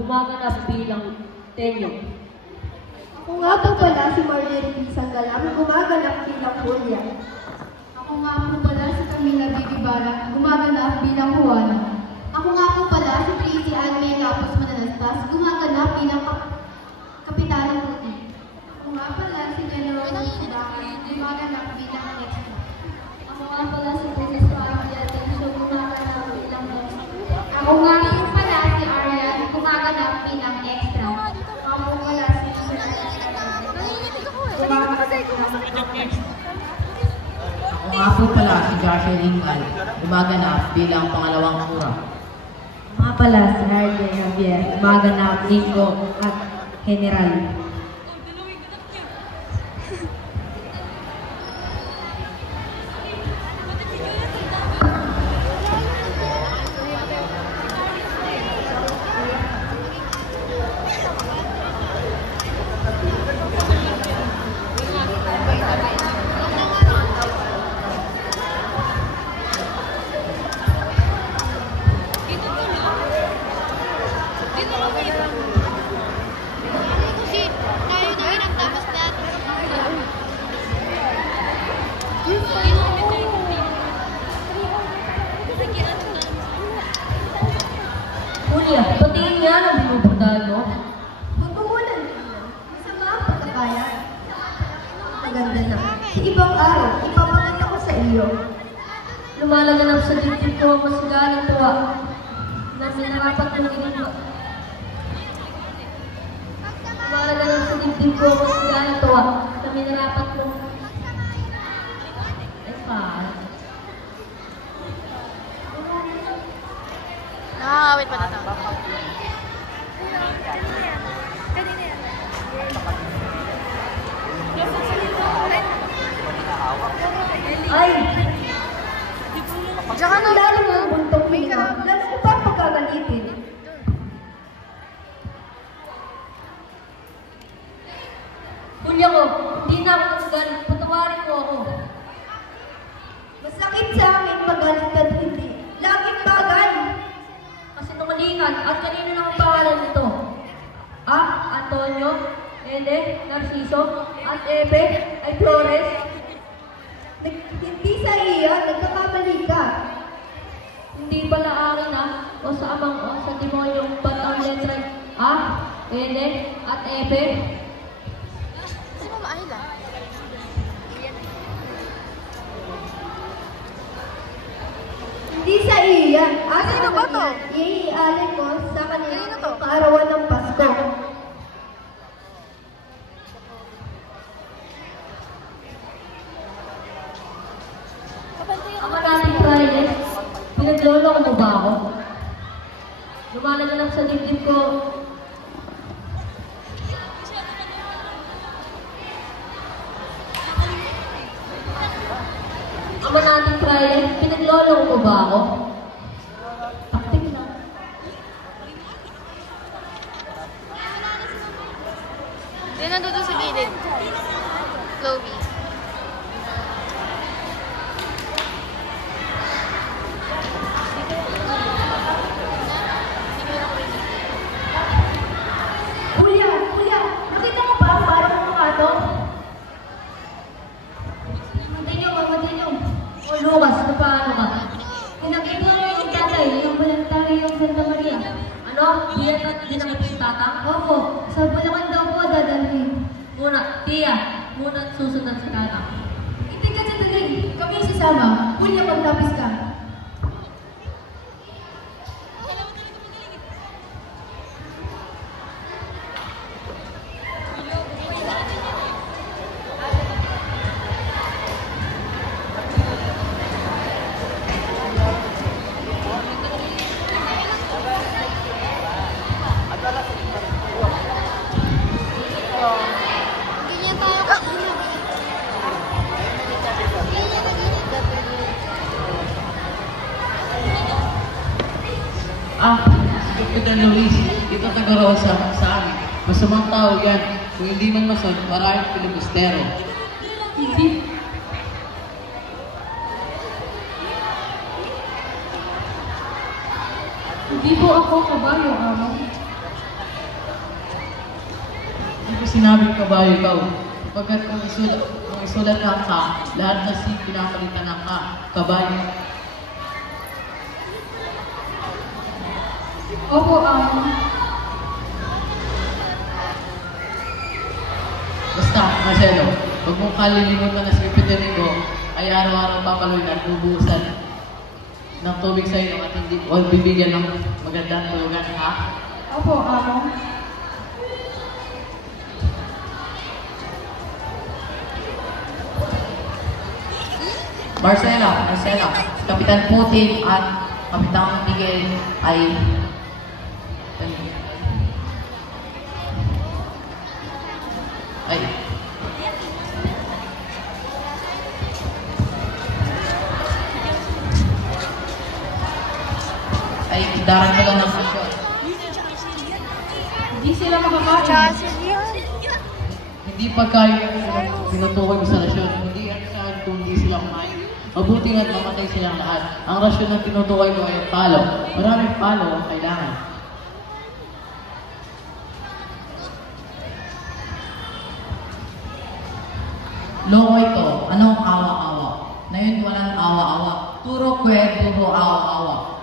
gumaganap bilang tenyo. Ako nga po pala si Marjorie B. Sanggalang, gumaganap bilang Julia. Ako nga po pala si Camila Bibibara, gumaganap bilang Juana. Ako nga po pala si Tracy Anne Lapos Mananastas, gumaganap bilang Kapitana Puti. Ako nga pala si General Sidaki, gumaganap bilang Extra. Ako nga pala si Princess Party Atensyo, gumaganap bilang Extra. Ako nga po pala si Arian, gumaganap bilang Extra. Ako po pala si Ako nga po pala si Joshua Lingal, gumaganap bilang pangalawang kura. Ako nga pala si RJ Javier, gumaganap Nico at General. Julia, patingin nga na binubundahan mo. Huwag mo muna. Masama ang pagkakaya. Maganda na. Sa ibang araw, ipapakita ko sa iyo. Lumalaganap sa dibdib ko ang masigalang tuwa na minarapat mong ginagawa. Lumalaganap sa dibdib ko ang masigalang tuwa na minarapat mong... Ay, pa. Nakakawit pa na ito. Ay! Diyan ka na lalo ng buntong mo. Lalo ko pa pagkagalitin. Julia ko, hindi na ako nagagalit. Patawarin mo ako. Masakit sa akin magalit at hindi. Laging bagay. Kasi tumalingan. At kanino na ang pangalan nito? Ah, Antonio, Ede, Narciso, at Ebe, ay Flores. Hindi sa iyo, nagkakamali ka. Hindi pala akin o sa amang o sa demonyong ba't ang letra A, Ede, at Ebe. Kasi mo maahila. Hindi sa iyo yan. Sino ba to? Iialin mo sa kanila Kanino to? kaarawan ng Pasko. Ang maraming Friday, pinagloloko mo ba ako? Lumalaganap sa dibdib ko. Ang maraming Friday, pinagloloko mo ba ako? Taktik na. Hindi nandun sa gilid. Chloe. Julia, nakita mo ba parang mga ano? Madinyong. O Lucas, paano ka? Pinakita mo yung tatay, yung voluntary yung Santa Maria. Ano? Biyat at dinamit si tatang? Opo, sa Bulacan daw po dadalhin. Muna, tiya. Muna susundan si tatang. Hindi ka dadalhin. Kami sasama. Julia, magtapis ka. Ganyan tayo kanina. Ganyan na ganyan. Ah, si Kapitan Luis, ito taga-Rosa sa amin. Masamang tao yan. Kung hindi man mason, maraming pilibustero. Hindi po ako kabayo, amo. sinabing kabayo ikaw. Pagkat kung isulat ng ka, lahat na pinapalitan ng ka, kabayo. Opo, amo. Basta, Marcelo, huwag mong kalilimutan na si Federico ay araw-araw papaloy na bubuhusan ng tubig sa iyo at hindi o bibigyan ng magandang tulugan, ha? Opo, amo. Marcela, si Kapitan Putin at Kapitan Miguel ay daran ko lang ng sasyon. Hindi sila makakain. Hindi pagkain tinutukoy mo sa rasyon. Hindi ang saan kung hindi sila kumain. Mabuti nga't mamatay silang lahat. Ang rasyon na tinutukoy mo ay ang palo. Maraming palo ang kailangan. Loko ito. Anong awa-awa? Na yun walang awa-awa. Puro kwento, puro awa-awa.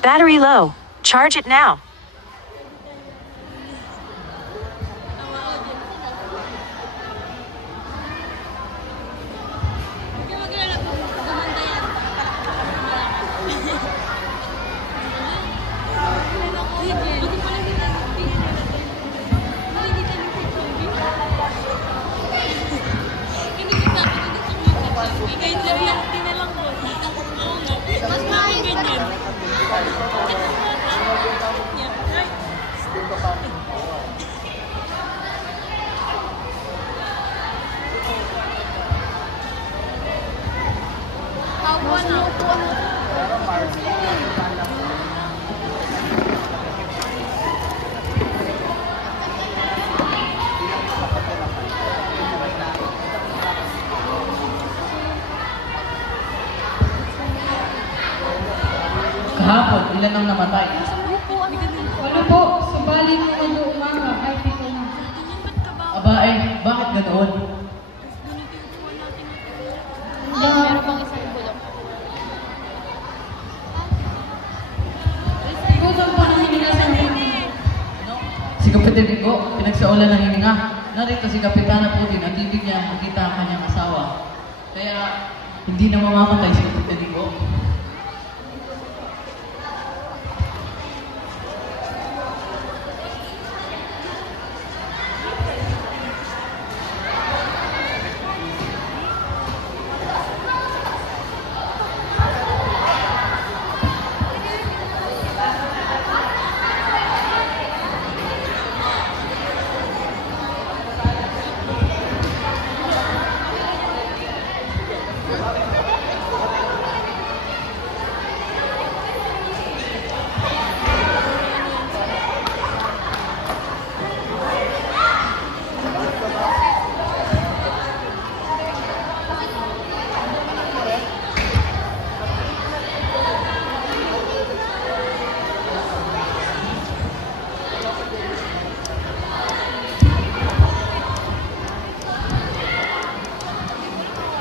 Battery low. Charge it now. Mas maayos ka na. Kahapon, ilan ang namatay? Wala po, subalit kung umaga ay 7 na. Aba ay, bakit ganoon? Meron pang isang bulok. Gutom po na hininga sa akin. Si Kapitan Bigo, pinagsaulan ng hininga. Narito si Kapitana Putin at ibig niya makita ang kanyang asawa. Kaya, hindi na mamamatay si Kapitan Bigo.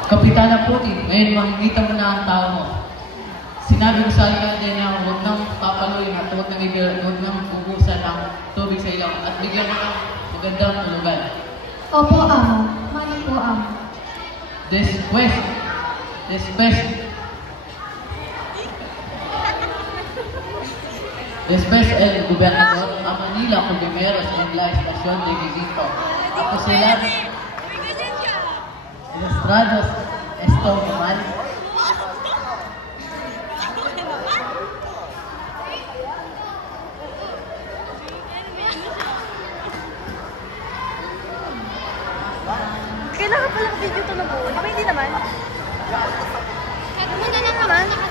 Kapitana Putin, ngayon makikita mo na ang tao mo. Sinabi ko sa alkalde niya, huwag nang papaluin at huwag nang bubusan ng tubig sa ilaw at bigyan mo ng magandang tulugan. Opo, amo. Mani po, amo. Después el gobernador a Manila Colmeros en la estación de Guiguito. Tapos sila, ilustrados, esto mal. Kailangan palang video to na buo. Di ba hindi naman? Kahit muna lang naman.